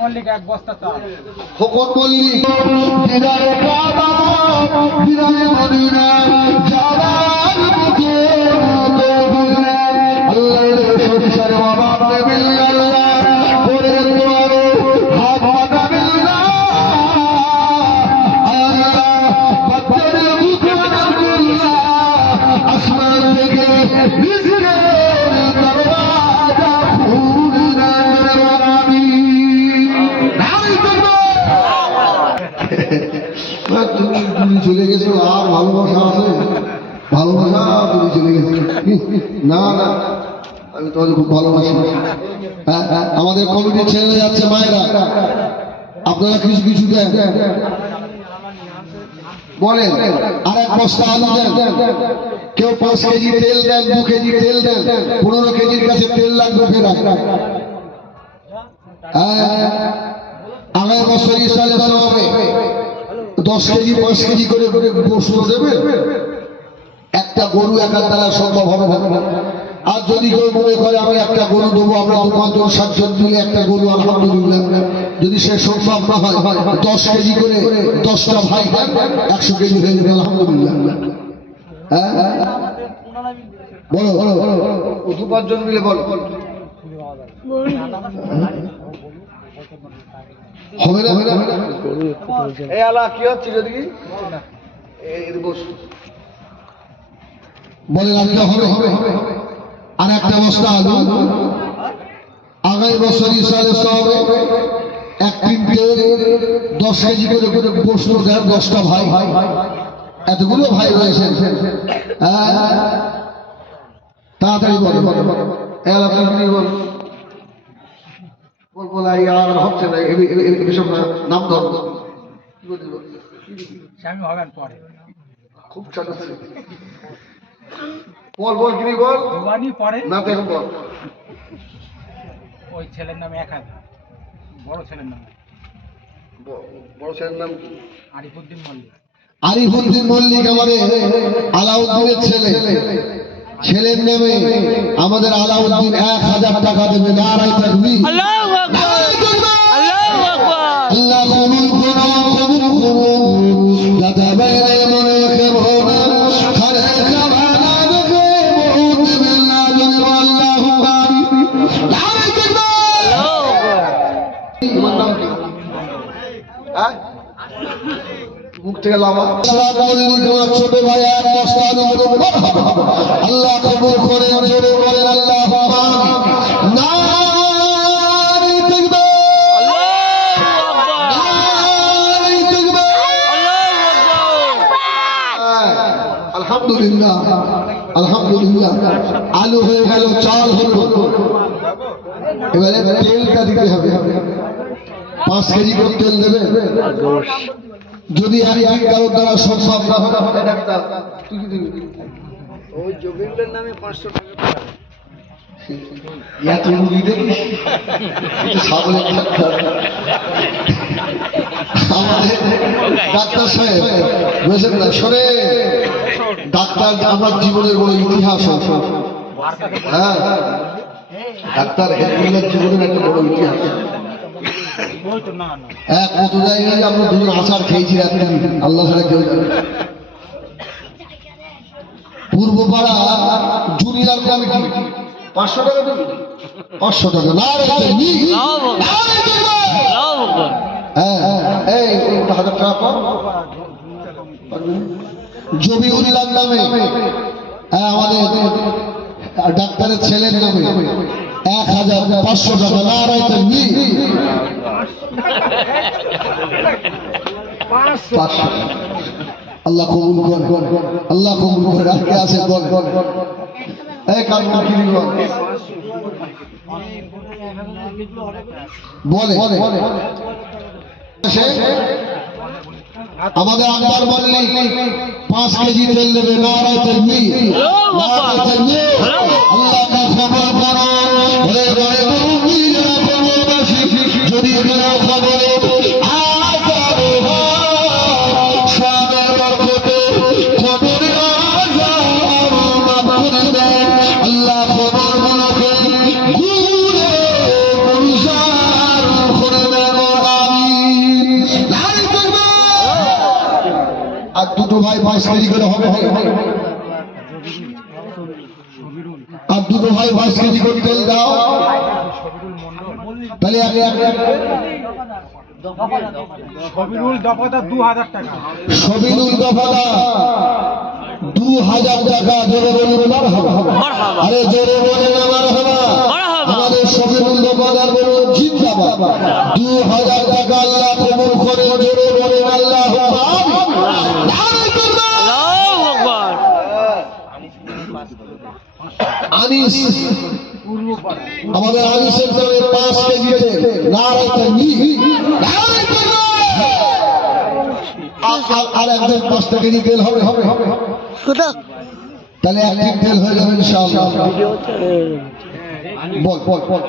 মল্লিক এক বস্তা চাল খোকন মল্লিক দিদারে কাবা দিদারে মদিনা যাবার মুখে আল্লাহর সংসারে বাবা বিল্লাহ করে তোমারো হাত মাথা বিল্লাহ আল্লাহ বাচ্চাদের মুখে বিল্লাহ আসমান থেকে রিজকের দরওয়াজা খুলে রাখবি তুমি চলে গেছো আর ভালোবাসা আছে ভালোবাসা তুমি চলে গেছো না না আমি তোমাকে খুব ভালোবাসি আমাদের কমিটির ছেলে যাচ্ছে মায়েরা আপনারা কিছু কিছু দেন বলেন আর এক বস্তা আলু দেন কেউ 5 কেজি তেল দেন 2 কেজি তেল দেন 15 কেজির কাছে তেল লাগবে ফেরা আগামী বছর ইসরায়েল হবে 10 কেজি 5 কেজি করে গোশত দেবে একটা গরু একার দ্বারা সম্ভব হবে না আর যদি কেউ মনে করে আমি একটা গরু দেবো আমরা 5-7 জন মিলে একটা গরু আলহামদুলিল্লাহ যদি সে সম্ভব না হয় 10 কেজি করে 10টা ভাই 100 কেজি হয়ে যাবে আলহামদুলিল্লাহ হ্যাঁ বলো বলো 2-5 জন মিলে বলো হবে না এই আলা কি হচ্ছে যদি বলে আজকে হবে আর একটা বস্তা আলু আগামী বছর ইসরায়েল হবে 1 কিনতে 10 কেজি করে গোশত দেন 10টা ভাই এতগুলো ভাই রয়েছে তাড়াতাড়ি বলো এলাকা বল বলাই আর হচ্ছে না এসব নাম ধর স্বামী হবেন পরে খুব চালু বল বল কি বল জোয়ানি পরে না দেখো বল ওই ছেলের নামে 1000 বড় ছেলের নাম বড় ছেলের নাম আরিফুদ্দিন মল্লিক আরিফুদ্দিন মল্লিক আমাদের আলাউদ্দিনের ছেলে ছেলের নামে আমাদের আলাউদ্দিন 1000 টাকা দেবে নারায়ে তাকবীর আল্লাহু আকবার আল্লাহু আকবার আল্লাহ কবুল করুন দাদা বাইরে মনে কেমন খারে জামানা দেখে বহুত বিল্লাহ আল্লাহু আকবার নারায়ে তাকবীর আল্লাহু আকবার তোমার নাম কি হ্যাঁ মুখ থেকে লাভা ছোট ভাই এক বস্তা আল্লাহ কবুল করে জোরে বলেন আল্লাহ আলহামদুলিল্লাহ আলহামদুলিল্লাহ আলু হয়ে গেল চাল হলো এবারে তেলটা দিতে হবে 5 কেজি করে তেল দেবে যদি আমি কারোর দ্বারা সম্ভব না হয় ডাক্তার তুই কি দিবি ওই যোগেন্দ্রের নামে 500 টাকা ইয়া তুই রুগী দেখিস সাবলে ডাক্তার আমাদের ডাক্তার সাহেব বুঝলেন না শোনে ডাক্তার আমার জীবনের বড় ইতিহাস হ্যাঁ ডাক্তার হেলমেটের জীবনের একটা বড় ইতিহাস কত জায়গায় আমরা দুজন আচার খেয়েছি রাত্রি আল্লাহ কেউ পূর্বপাড়া জুনিয়র কমিটি 500 টাকা দেবে 500 টাকা না হ্যাঁ এই 1000 টাকা পাও জবিউল্লাহ নামে আমাদের ডাক্তারের ছেলের নামে 1500 টাকা নারায়ে তাকবীর 500 আল্লাহ কবুল করে আল্লাহ কবুল করে রাখতে আছে বল এই কাম কি বলে আমাদের আকবর মল্লিক 5 কেজি তেল দেবে নারায়ে তাকবীর নারায়ে তাকবীর আল্লাহ কা খবর করো ওরে ঘরে মুমিন যারা পরবাসী যদি কোনো খবরে আল্লাহ খবর মনে করে ঘুরে ছোট ভাই 5 কেজি করে হবে, আর দুটো ভাই 5 কেজি করে তেল দাও, তাহলে সবিরুল দফাদার 2000 টাকা। সবিরুল দফাদার 2000 টাকা। জোরে বলুন মারহাবা। আরে জোরে বলেন মারহাবা। আমাদের সবিরুল দফাদার বলুন জিন্দাবাদ। 2000 টাকা আল্লাহ কবুল করে। জোরে বলেন আল্লাহু আকবার। আল্লাহু আকবার। আনিস, আমাদের আনিসের জন্য 5 কেজি নারে তাকবীর, নারে তাকবীর। আর একদম 5 কেজি তেল হবে, তাহলে 1 লিটার তেল হয়ে যাবে ইনশাআল্লাহ। বল বল বল।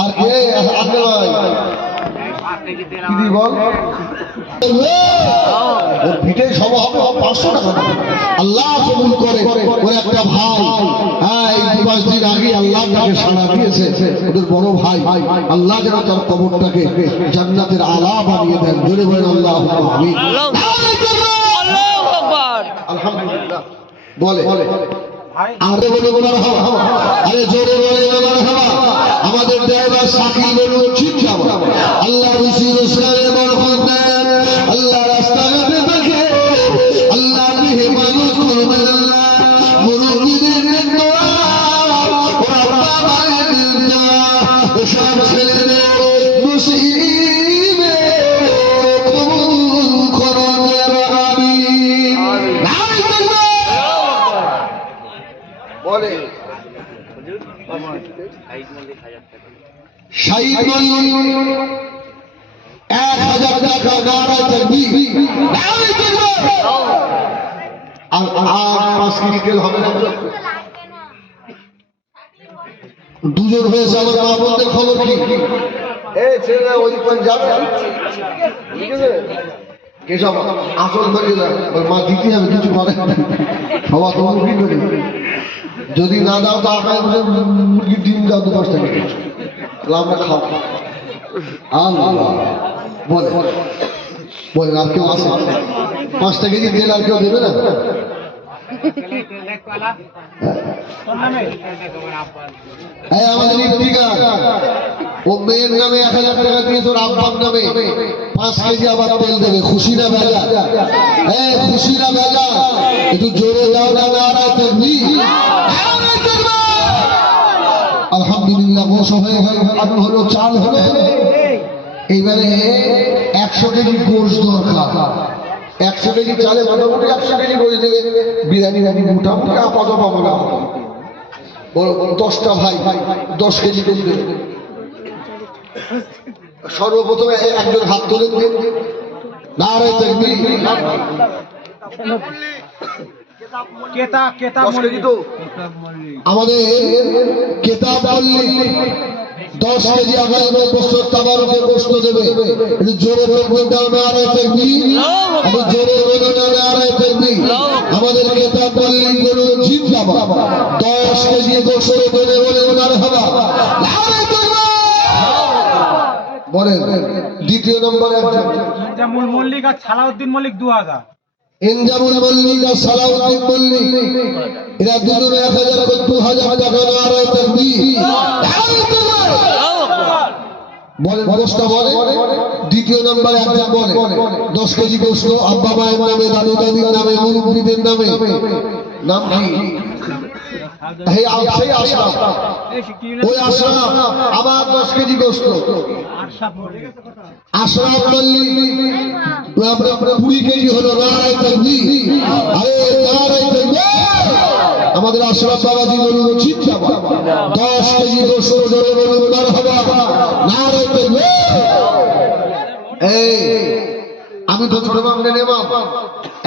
আর কে আগে ভাই কি বল, ওর পিঠে সভা হবে 500 টাকা। আল্লাহ কবুল করে। ওর একটা ভাই, হ্যাঁ এই 2 দিন আগে আল্লাহ তাকে সাড়া দিয়েছে, ওদের বড় ভাই। আল্লাহ যেন তার কবরটাকে জান্নাতের আলা বানিয়ে দেন। জোরে বলেন আল্লাহু আমিন। আল্লাহু আকবার। আলহামদুলিল্লাহ। বলে আরে বলে বলার হওয়া। আরে জোরে বলে বলার হওয়া। আমাদের ড্রাইভার সাকিল বলুন জিন্দাবাদ। আল্লাহ রুজি রোজগারের বরকত দেন। আল্লাহ রাস্তাঘাটে দেখে আল্লাহ মেহমানত করবেন। আল্লাহ মুরব্বিদের দোয়া, ওরা বাবার দোয়া, সব ছেলেদের নসিবে কবুল করুন আমিন। বলে শাহিদ মল্লিক 1000 টাকা। নারে তাকবীর, নারে তাকবীর। আর 5 কেজি তেল হবে না। দুজন হয়েছে আমার মা বোনদের খবর কি? এই ছেলে ওই পাঞ্জাব ঠিক আছে, কেসব আসল করে ওর মা দিতে হবে, কিছু করে সবাই তোমার কি করে, যদি না দাও তো আপনার মুরগির ডিম দাও 2-5 টাকা, আমরা খাও। আল্লাহ বলে বলে আর কেউ আছে 5 কেজি তেল আর কেউ দেবে না? আমাদের ইফতিকার ও মেয়ের নামে 1000 টাকা দিয়ে তোর আব্বার নামে 5 কেজি আবার তেল দেবে। খুশি না বেজা? খুশি না বেজা? একটু জোরে দাও না নারে তাকবীর। আলহামদুলিল্লাহ। গোশ হয়ে আলু হলো, চাল হলো, এইবারে 100 কেজি গোশ দরকার। 100 কেজি চালে মোটামুটি 100 কেজি গোশ দেবে। বিরিয়ানি মোটামুটি আপাতত পাবো না। বড় 10টা ভাই 10 কেজি গোশ দেবে। সর্বপ্রথমে একজন হাত তোলেন, নারে তাকবীর। আমাদের কেতাব মল্লিক 10 কেজি আগামী বছর তাবারকের গোশত দেবে। একটু জোরে বলবেন নারে তাকবীর। একটু জোরে বলবেন নারে তাকবীর। আমাদের কেতাব মল্লিক বলুন জিন্দাবাদ। 10 কেজি গোশত দেবে বলে মারহাবা। নারে তাকবীর। বলেন দ্বিতীয় নম্বরে ইনজামুল মল্লিক আর সালাউদ্দিন মল্লিক 2000। ইনজামুল মল্লিক আর সালাউদ্দিন মল্লিক এরা দুজনে 1000 করে 2000 টাকা। নারে তাকবীর। বলেন গোশতটা বলে। দ্বিতীয় নম্বরে একজন বলে 10 কেজি গোশত আব্বা মায়ের নামে, দাদু দাদির নামে, মুরব্বিদের নামে। নাম কি? সেই আশরাফ। ওই আশরাফ আবার 10 কেজি গোশত। আশরাফ মল্লিক 20 কেজি হলো। নারে তাকবীর। আরে নারে তাকবীর। আমাদের আশরাফ বাবাজি বলুন জিন্দাবাদ। 10 কেজি গোশত জোরে বলুন মারহাবা। নারে তাকবীর। এই আমি তো ছোট বাংলা নেবাম,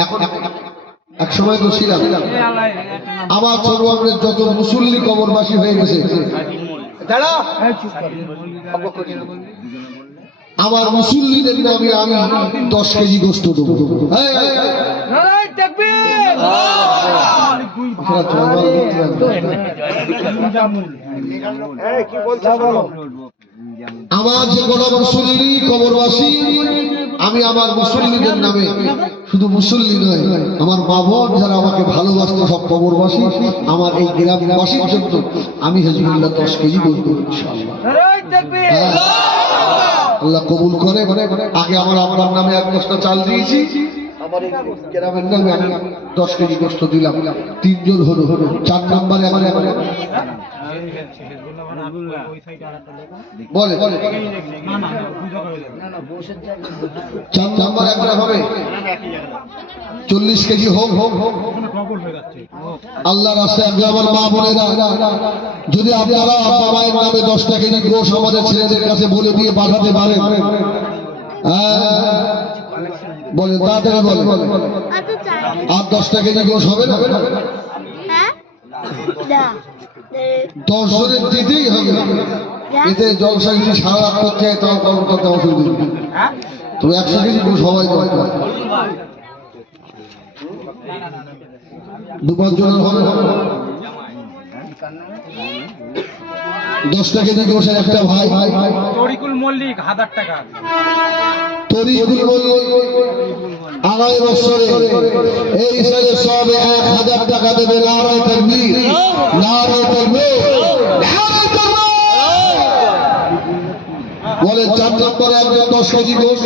এখন এক সময় তো ছিলাম। আমার ছোট বাংলার যত মুসল্লি কবরবাসী হয়ে গেছে, আমার মুসল্লিদের নামে আমি 10 কেজি গোশত দেবো। আমার যে কোনো মুসল্লি কবরবাসী আমি আমার মুসল্লিদের নামে, শুধু মুসল্লি নয়, আমার মা বোন যারা আমাকে ভালোবাসতো সব কবরবাসী, আমার এই গ্রামবাসীর জন্য আমি হিজবুল্লাহ 10 কেজি গরু দেবো ইনশাআল্লাহ। হ্যাঁ, আল্লাহ কবুল করে। আগে আমার আপনার নামে 1 বস্তা চাল দিয়েছি, আমার এই গ্রামের নামে আমি 10 কেজি গোস্ত দিলাম। 3 জন হলো, 4 নম্বরে আমার বলে 4 নম্বর একটা হবে 40 কেজি হোক। আল্লাহ রাস্তায় আমার মা বোনেরা, যদি আপনারা বাবা মায়ের নামে 10টা কেজি গোশ আমাদের ছেলেদের কাছে বলে দিয়ে পাঠাতে পারেন, বলে তাড়াতাড়ি বলে, আর 10টা কেজি গোশ হবে না? 10 জনের দিতেই হবে। এতে জলসা যদি সারা রাত করতে হয় তাও করতে অসুবিধা নেই, তো 100 কেজি গোশ সবাই দরকার। 2-5 জনের হবে 10টা কেজি গোশের একটা ভাই তরিকুল মল্লিক 1000 টাকা। তরিকুল মল্লিক আগামী বছরে এই সালে সবে 1000 টাকা দেবে। নারায়ে তাকবীর, নারায়ে তাকবীর, নারায়ে তাকবীর। বলে 4 নম্বরে একজন 10 কেজি গোশ।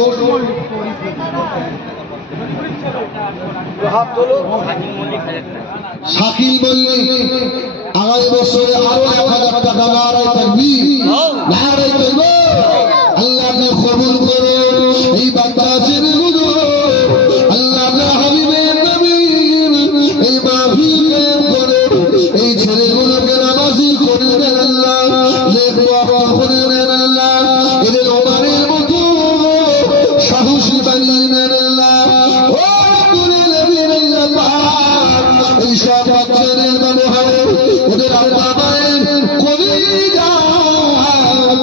শাকিল মল্লিক আগামী বছরে আরো 1000 টাকা। নারায়ে তাকবীর, নারায়ে তাকবীর। আল্লাহ কবুল করো এই বান্দা ছেলেগুলো, আল্লাহ হাবিবের নবীর এই মাহফিলে করে এই ছেলেগুলোকে নামাজি করে দেন আল্লাহ, নেকওয়াক্ত করে দেন আল্লাহ, এদের ওমানের মতো সাহসী বানিয়ে দেন আল্লাহ। ও রব্বুল আলামিন আল্লাহ, এই সব বাচ্চাদের ব্যবহারে ওদের আল্লাহ মায়ের কলিজা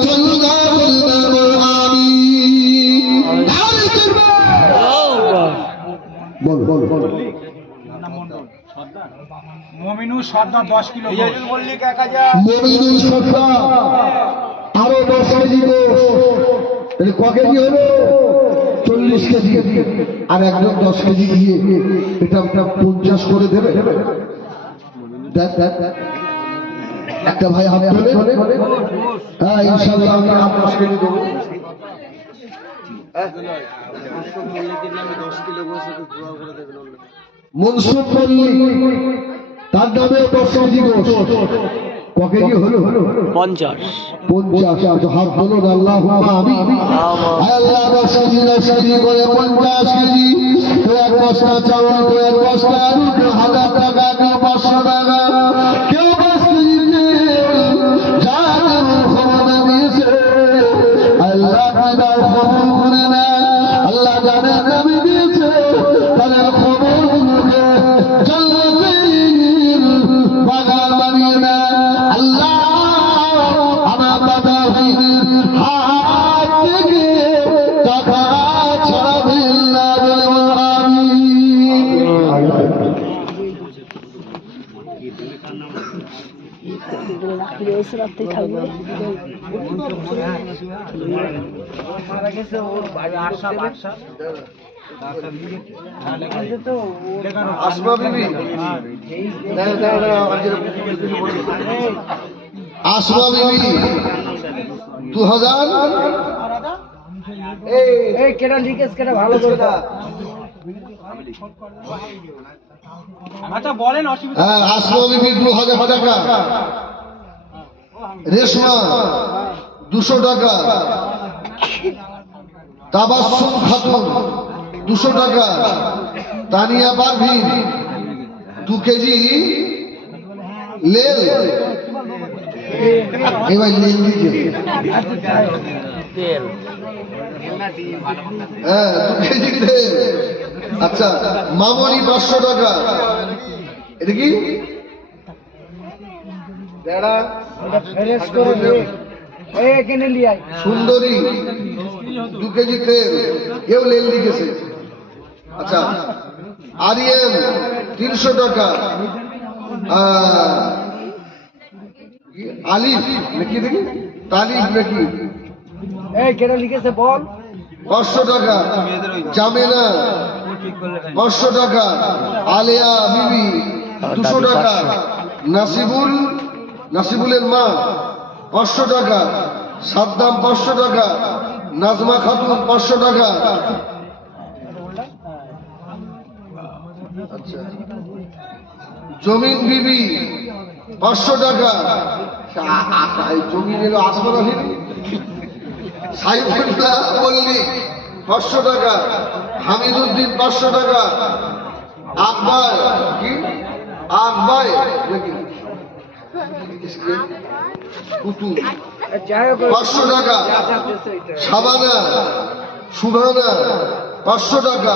ঠান্ডা করে দেন। মমিনুল সর্দার 10 কিলো। মমিনুল সর্দার আরো 10 কেজি গোশ। ক কেজি হলো? 40 কেজি। আর একজন 10 কেজি দিয়ে এটা 50 করে দেবে। একটা ভাই হাতে তোলে। হ্যাঁ ইনশাআল্লাহ আমি 10 কেজি দেবো। মনসুর মল্লিক তার নামে 10 কেজি গোশ। ক কেজি হলো? 50। হাত বলুন আল্লাহুম্মা আমিন। আল্লাহ 10 কেজি করে 50 কেজি। তো 1 বস্তা চাউল, তো 1 বস্তা আলু, কেউ 1000 টাকা, কেউ 500 টাকা, কেউ 5 কেজি যা যেমন ক্ষমতা দিয়েছে আল্লাহ তাআলা কবুল করে নেন। আল্লাহ জানেন নবী দিয়েছে তাদের খবরগুলোকে জান্নাতের বাগান বানিয়ে দেন আল্লাহ। আমার দাদা ভাইদের হাত থেকে টাকা ছাড়াবেন না বলে আসমা বিবি, আসমা বিবি 2000। এই কেডা লিকেজ কেডা ভালো করে দাও। আচ্ছা বলেন, অসুবিধা। হ্যাঁ, আসমা বিবি 2000 টাকা। রেশমা 200 টাকা। তাবাসসুম খাতুন 200 টাকা। তানিয়া পারভিন 2 কেজি লেল। এবার লেল দিকে হ্যাঁ 2 কেজি লেল। আচ্ছা মামনি 500 টাকা। এটা কি? সুন্দরী 2 কেজি তেল, কেউ লেল লিখেছে। আচ্ছা আরিয়াম 300 টাকা। আলিফ নাকি দেখি, তালিফ নাকি, এই কেডা লিখেছে বল। 500 টাকা, জামেনা 500 টাকা, আলিয়া বিবি 200 টাকা, নাসিবুলের মা 500 টাকা, সাদ্দাম 500 টাকা, নাজমা খাতুন 500 টাকা। আচ্ছা, জমিন বিবি 500 টাকা। জমিন এলো আসমানাহীন। সাইফুল্লাহ মল্লিক 500 টাকা, হামিদুদ্দিন 500 টাকা, আকবর কি আকবর নাকি পুতুল 500 টাকা, শাবানা সুভানা 500 টাকা,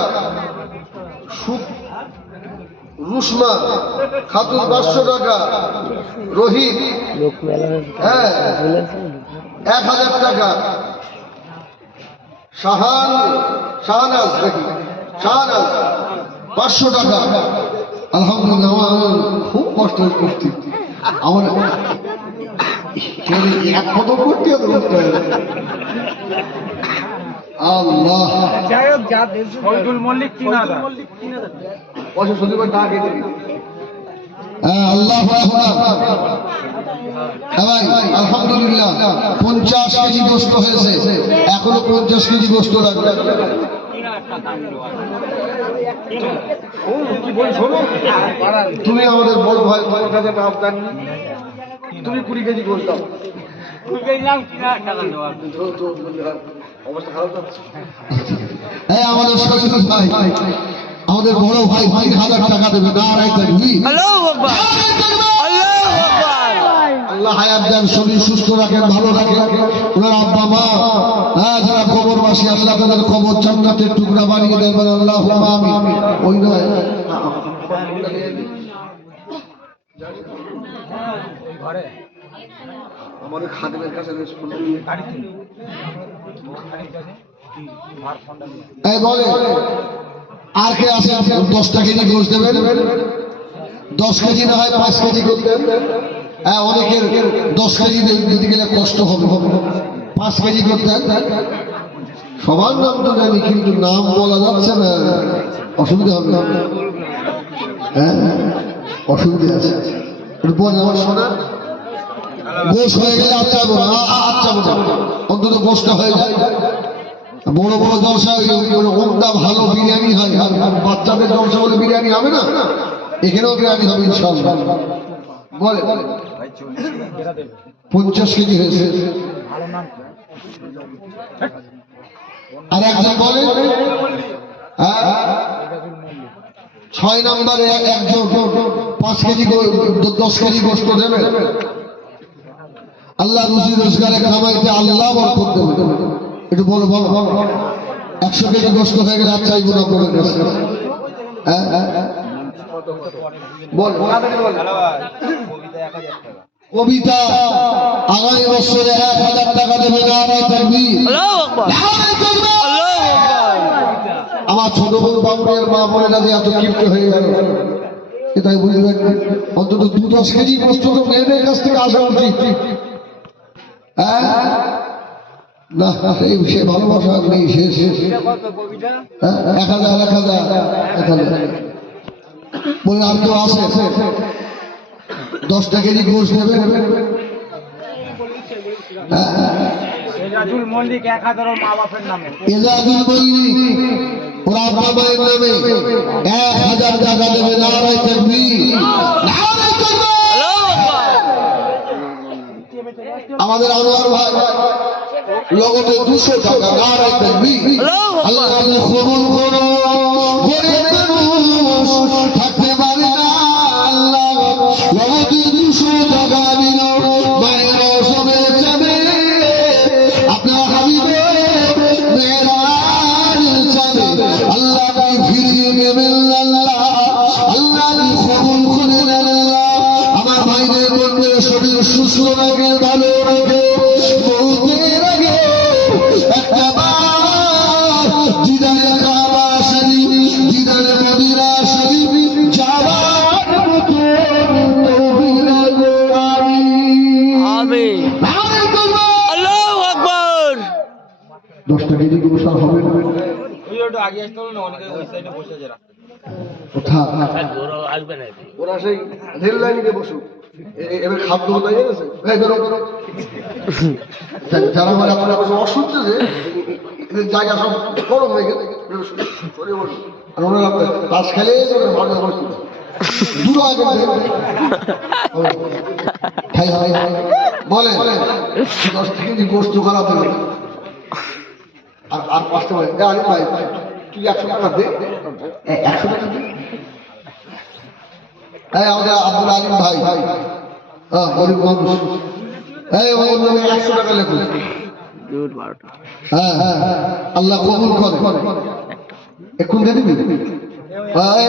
রুসমা খাতুন 500 টাকা, রোহিত হ্যাঁ 1000 টাকা, শাহনাজ দেখি শাহনাজ 500 টাকা। আলহামদুলিল্লাহ, আমার খুব কষ্ট করছি, আমার এক কত করতে আল্লাহ। শহীদুল মল্লিক 3000। বছর শনিবার টাকা খেতে আল্লাহ আলহামদুলিল্লাহ 50 কেজি গোস্ত হয়েছে, এখনো 50 কেজি গোস্ত রাখবে। তুমি আমাদের বড় ভাই, তোমার কাছে একটা আবদার, তুমি 20 কেজি গোস্ত দাও। অবস্থা খারাপ যাচ্ছে। হ্যাঁ, আমাদের শহীদুল ভাই, আমাদের বড় ভাই 2000 টাকা দেবে। আল্লাহ হায়াত দেন, শরীর সুস্থ রাখেন, ভালো রাখেন ওনার আব্বা মা, হ্যাঁ যারা কবরবাসী, আল্লাহ তাদের কবর জান্নাতের টুকরা বানিয়ে দেবেন। আল্লাহুম্মা আমিন। ওই নয় আমাদের খাদেমের কাছে বলে আর কে আছে 10টা কেজি গোশ দেবেন, 10 কেজি না হয় 5 কেজি করতেন। হ্যাঁ, অনেকের 10 কেজি দিতে গেলে কষ্ট হবে, 5 কেজি করতেন। সবার নাম তো জানি, কিন্তু নাম বলা যাচ্ছে না, অসুবিধা হবে। হ্যাঁ, অসুবিধা আছে। বল আমার শোনা গোশ হয়ে গেলে আচ্ছা অন্তত গোশটা হয়ে যায়। বড় বড় জলসা ওমদা ভালো বিরিয়ানি হয়, বাচ্চাদের জলসা বলে বিরিয়ানি হবে না, এখানেও বিরিয়ানি হবে ইনশাআল্লাহ। বলে 50 কেজি হয়েছে। আর একজন বলে 6 নম্বরে একজন 5 কেজি 10 কেজি গোস্ত দেবে। আল্লাহ রুজি রোজগারে খামাইতে আল্লাহ বরকত দেবে। একটু বলো 100 কেজি গোস্ত হয়ে গেলে আর চাইবো না বলে গেছে। কবিতা আগামী বছরে 1000 টাকা দেবে। আমার ছোট বোন বাবুরের মা বোনেরা যে এত ক্ষিপ্ত হয়ে গেল, এটাই বুঝবেন। অন্তত 2-10 কেজি গোস্ত তো মেয়েদের কাছ থেকে আসা উচিত। হ্যাঁ না, এই সে ভালোবাসা নেই, শেষ 1000 বলে আর কেউ আসে 10টা কেজি গোশ নেবে। এজাজুল মল্লিক 1000 ওর মা বাপের নামে। এজাজুল মল্লিক ওর আব্বা মায়ের নামে 1000 টাকা দেবে। নারায়ে তাকবীর, নারায়ে তাকবীর। আমাদের আনোয়ার ভাই লগতে 200 টাকা। নারায়ে তাকবীর। আল্লাহ কবুল করো। গরিব মানুষ থাকতে পারে না, আল্লাহ লগতে 200 টাকা দিল। মায়ের সবে চাবে আপনার হাবিবের মেরাজ চাবে। আল্লাহ ফিরিয়ে দেবেন। আল্লাহ কবুল করেন। আমার ভাইদের বন্ধুদের শরীর সুস্থ রাখে, ভালো রাখে। মৌতের আগে একটা বার দিদারে কাবা শরীফ, দিদারে মদিনা শরীফ যাওয়ার মতো তৌফিক আমিন। আল্লাহু আকবার। 10টা কেজি গোস আর হবে না। ওই ওটা আগে আসতে হবে না, অনেকে ওই সাইডে বসে আছে রাস্তায়। কোথা আসবে না ওরা সেই রেল লাইনে গিয়ে বসুক, এবার খাদ্য কোথায় গেছে বেরো বেরো। যারা মানে আপনারা বসে অসুস্থ যে এদের জায়গা সব গরম হয়ে গেছে, আর ওনারা তাস খেলে ভালো অবস্থিত দূর আগে বলে 10 কেজি গোস্ত খারাপ দেবে আর আর 5 টাকা আরে ভাই তুই 100 টাকা দে, 100 টাকা দে। হ্যাঁ আমাদের আব্দুল আলিম ভাই, হ্যাঁ গরিব মানুষ, হ্যাঁ 100 টাকা লেখো। হ্যাঁ হ্যাঁ আল্লাহ কবুল করে। এখন জানি লিখতে ভাই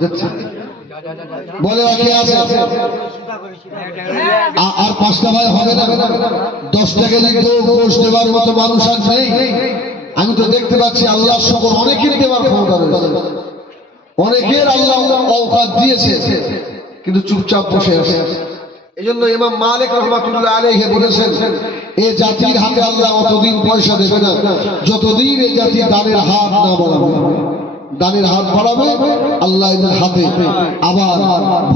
যাচ্ছে বলে কে আছে আর 5টা ভাই হবে না, 10 টাকা লিখতে গোশ দেওয়ার মতো মানুষ আর নেই। আমি তো দেখতে পাচ্ছি আল্লাহ সকল অনেকের দেওয়ার ক্ষমতা রয়েছে, অনেকের আল্লাহ অওকাত দিয়েছে, কিন্তু চুপচাপ বসে আছে। এই জন্য ইমাম মালিক রহমাতুল্লাহ আলাইহি বলেছেন এই জাতির হাতে আল্লাহ অতদিন পয়সা দেবে না যতদিন এই জাতি দানের হাত না বাড়াবে। দানের হাত বাড়াবে আল্লাহ এদের হাতে আবার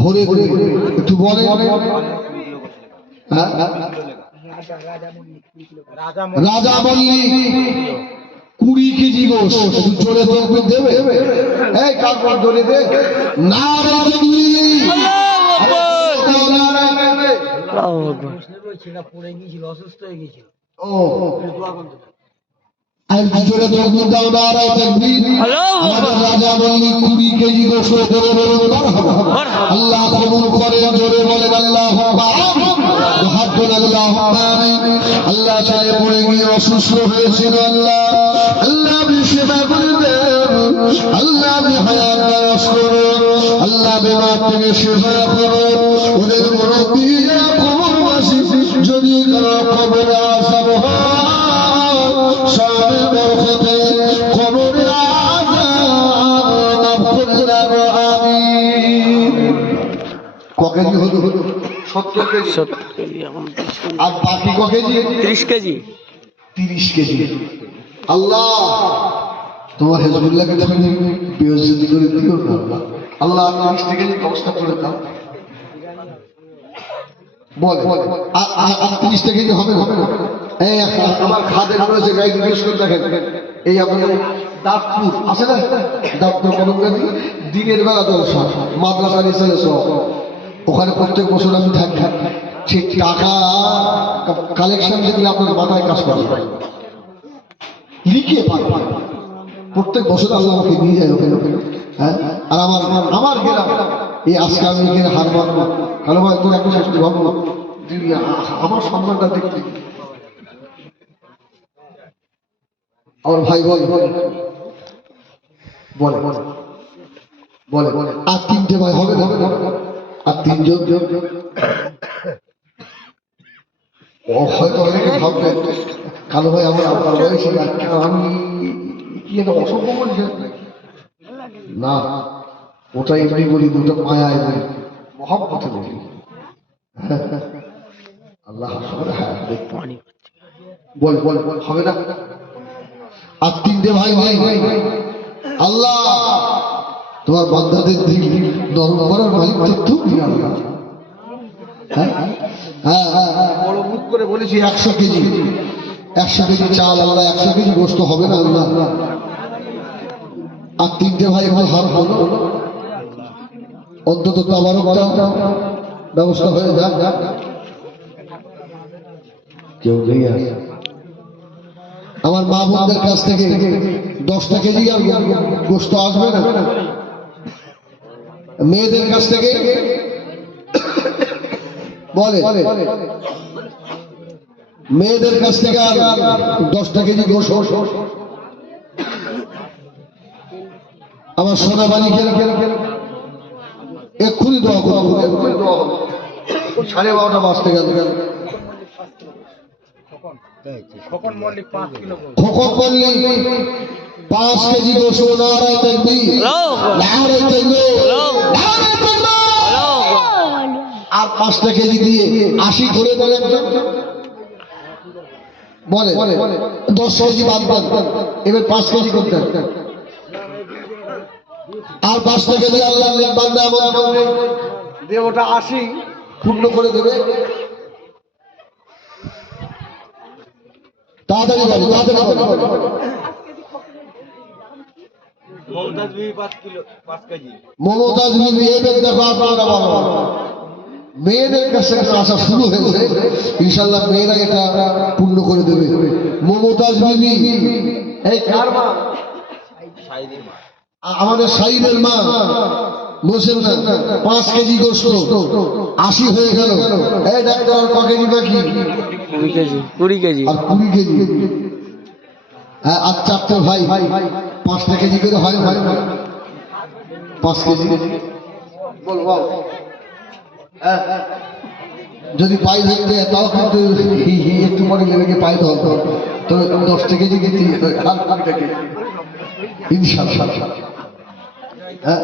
ভরে দেবে। একটু বলে রাজা মল্লিক 20 কেজি গোশ, একটু জোরে তকবীর দেবে। এই কারণ জোরে দে না রে পড়ে গিয়েছিল, অসুস্থ হয়ে গিয়েছিল। ও আর জোরে তকবীর দাও না রে তাকবীর। আমাদের রাজা মল্লিক 20 কেজি গোশ দেবে বলুন আল্লাহ কবুল করে। জোরে বলেন আল্লাহুম্মা আমিন। হাত তুলে আল্লাহুম্মা আমিন। আল্লাহ চায়ে পড়ে গিয়ে অসুস্থ হয়েছিল, আল্লাহ আল্লাহ আপনি সেবা করে দেন, আল্লাহ আপনি হায়াত দারাজ করুন, আল্লাহ বেমার থেকে সেবা করুন। ওদের মুরব্বিরা কবরবাসী যদি কবরে আযাব হয় সামনে বরকতে কবরে আযাব করে দাও আমিন। ক কেজি হলো? 70 কেজি। আর বাকি ক কেজি? 30 কেজি। 30 কেজি। আল্লাহ তোমার হেজবুল্লাহকে তুমি বেইজ্জতি করে দিও না আল্লাহ। 30 কেজি ব্যবস্থা করে দাও। বলে আর 30 কেজি হবে না? এই আমার খাদের রয়েছে গাই জিজ্ঞেস করে দেখেন, এই আপনাদের দাঁতপুর আছে না, দাঁতপুর কলমগাছি দিনের বেলা জলসা মাদ্রাসা নিচে সব ওখানে প্রত্যেক বছর আমি থাকি। ঠিক টাকা কালেকশন যেগুলো আপনার মাথায় কাজ করে লিখে পান প্রত্যেক বছর আল্লাহ আমাকে নিয়ে যায় ওখানে। হ্যাঁ আর আমার গেলাম এই আজকে আমি এখানে হার মানবো, কালো ভাই তোর একটা সৃষ্টি ভাবো আমার সম্মানটা দেখতে। আমার ভাই বলে বলে বলে আর 3টে ভাই হবে না, আর 3 জন ও হয়তো অনেকে ভাববে কালো ভাই আমার আপনার বয়সী আমি কি এটা অসম্ভব বলছি না, ওটা এমনি বলি, দুটো মায়ায় বলি, মহব্বতে বলি। আল্লাহ বল বল হবে না আর 3টে ভাই ভাই আল্লাহ তোমার বান্দাদের দিকে নরম করার মালিক তুমি আল্লাহ। বড় মুখ করে বলেছি 100 কেজি, 100 কেজি চাল আল্লাহ, 100 কেজি গোস্ত হবে না আল্লাহ। আর 3টে ভাই আমার হার হলো অন্তত তাবারকটা ব্যবস্থা হয়ে যাক। কেউ নেই আমার মা বোনদের কাছ থেকে 10টা কেজি আর গোস্ত আসবে না, মেয়েদের কাছ থেকে বলে মেয়েদের কাছ থেকে আর 10টা কেজি গোস্ত। আমার সোনা বালিকের এক্ষুনি দোয়া করবো, 12:30 বাজতে গেল। খোকন মল্লিক 5 কিলো খোকন মল্লিক 5 কেজি গোশত। নারায়ে তাকবীর, নারায়ে তাকবীর, নারায়ে তাকবীর। আর 5টা কেজি দিয়ে 80 করে দেন একজন বলে 10 কেজি বাদ দেন, এবার 5 কেজি করতেন। আর 5টা কেজি আল্লাহ বান্দা এমন দিয়ে ওটা 80 পূর্ণ করে দেবে। তাড়াতাড়ি বলো, তাড়াতাড়ি বলো। মমতাজ বিবি 5 কিলো 5 কেজি। মমতাজ বিবি এবার দেখো আপনারা বলো, মেয়েদের কাছে আসা শুরু হয়েছে, ইনশাল্লাহ মেয়েরা এটা পূর্ণ করে দেবে। মমতাজ বিবি এই কার মা? শাহিদের মা। আমাদের শাহিদের মা। বলছেন না 5 কেজি গোস্ত 80 হয়ে গেল। এই ডাক্তার ক কেজি বাকি? 20 কেজি 20 কেজি আর 20 কেজি। হ্যাঁ, আর 4টে ভাই 5টা কেজি করে হয় 5 কেজি বল বল। হ্যাঁ, যদি পাই ধরতে তাও কিন্তু একটু পরে লেগে পাই ধরতো তো 10 কেজি দিতে ইনশাআল্লাহ। হ্যাঁ,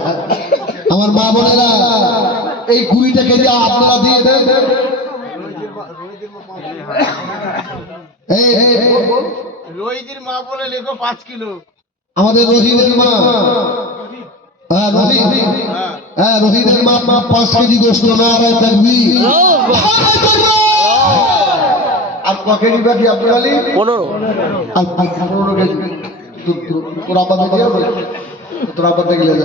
আমার মা বোনেরা এই 20টা কেজি আপনারা দিয়ে দেন। রোহিতের মা বলে লেখো 5 কিলো। আমাদের রহিদের মা, হ্যাঁ রহিদ, হ্যাঁ রহিদের মা 5 কেজি গোস্ত না আর তাকবীর। আর ক কেজি বাকি আব্দুল আলী? 15 আর 15 কেজি তোর আব্বা দেখে যাবে, তোর আব্বা দেখে যাবে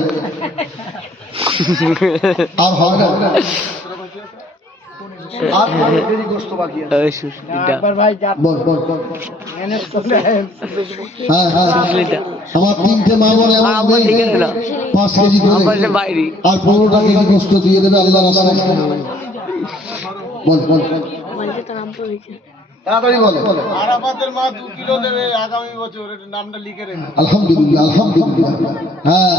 আর হয় না। আর 15 কেজি গোস্ত বাকি আছে। বল বল বল। হ্যাঁ হ্যাঁ, আমার 3টে মা বোন এমন নেই 5 কেজি করে আর 15টা কেজি গোস্ত দিয়ে দেবে আল্লাহ রাস্তায়। বল বল তাড়াতাড়ি বলে। আরাফাতের মা 2 কিলো দেবে আগামী বছর, এর নামটা লিখে রেখে। আলহামদুলিল্লাহ আলহামদুলিল্লাহ। হ্যাঁ,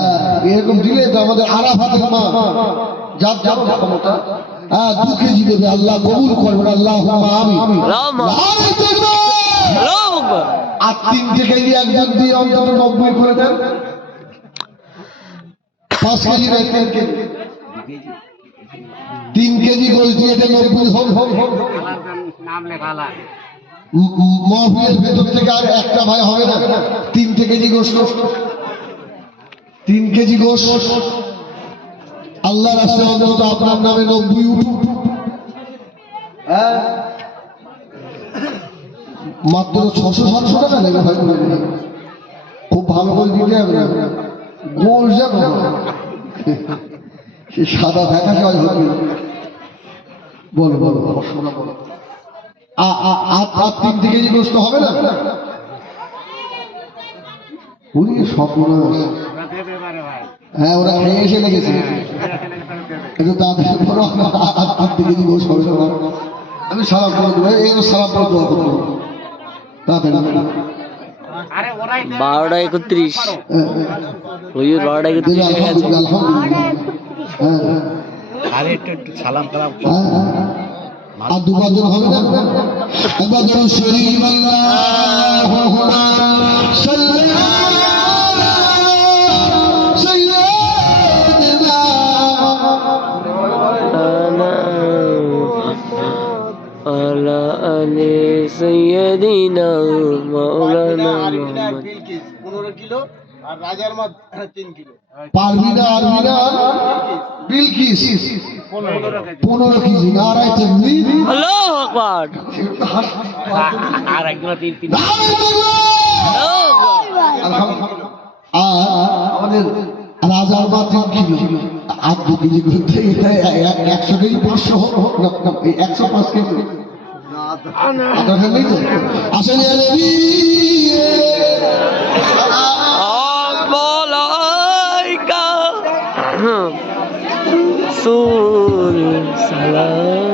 এরকম দিলে তো আমাদের আরাফাতের মা যার যার ক্ষমতা 2 কেজি দেবে, আল্লাহ কবুল করবেন। আল্লাহুম্মা আমিন। আর 3টে কেজি একজন দিয়ে অন্তত 90 করে দেন। 5 কেজি না 3 কেজি, 3 কেজি গোস্ত দিয়ে 90 হোক। মহফিলের ভেতর থেকে আর একটা ভাই হবে না। 3 কেজি গোস্ত, 3 কেজি গোস্ত আল্লাহ রাস্তায় অন্তত আপনার নামে 90 উঠুক। হ্যাঁ, মাত্র 600-700 টাকা নেবে ভাই। খুব ভালো করে দিতে হবে না, গোল যাবে সে সাদা দেখা যায়। বলো বলো শোনা বলো। আর 3 কেজি গোস্ত হবে না? উনি সর্বনাশ। হ্যাঁ, ওরা খেয়ে এসে লেগেছে কিন্তু তাদের আর 3 কেজি গোস্ত হবে না। আমি সালাম করে দেবো, এই সালাম করে দোয়া করবো তাদের। 12:31 হুজুর 12:31 হয়ে গেছে। আরে একটু সালাম কালাম আর 2 জন হবে না? একবার ধরুন শরীর আল্লাহুম্মা সাল্লি আলা সাইয়্যিদিনা আলা আলি সাইয়্যিদিনা মাওলানা মুহাম্মদ। 15 কিলো আর রাজার মা 3 কিলো। পারভিনা আরভিনা বিলকিস 15 কেজি নারায় তাকবীর। আল্লাহু আকবার। আর একজন 3 আমাদের রাজার মা 3 কিলো আর 2 কেজি করতে 100 কেজি 500 হোক না 105 কেজি আসলে সুল সালাম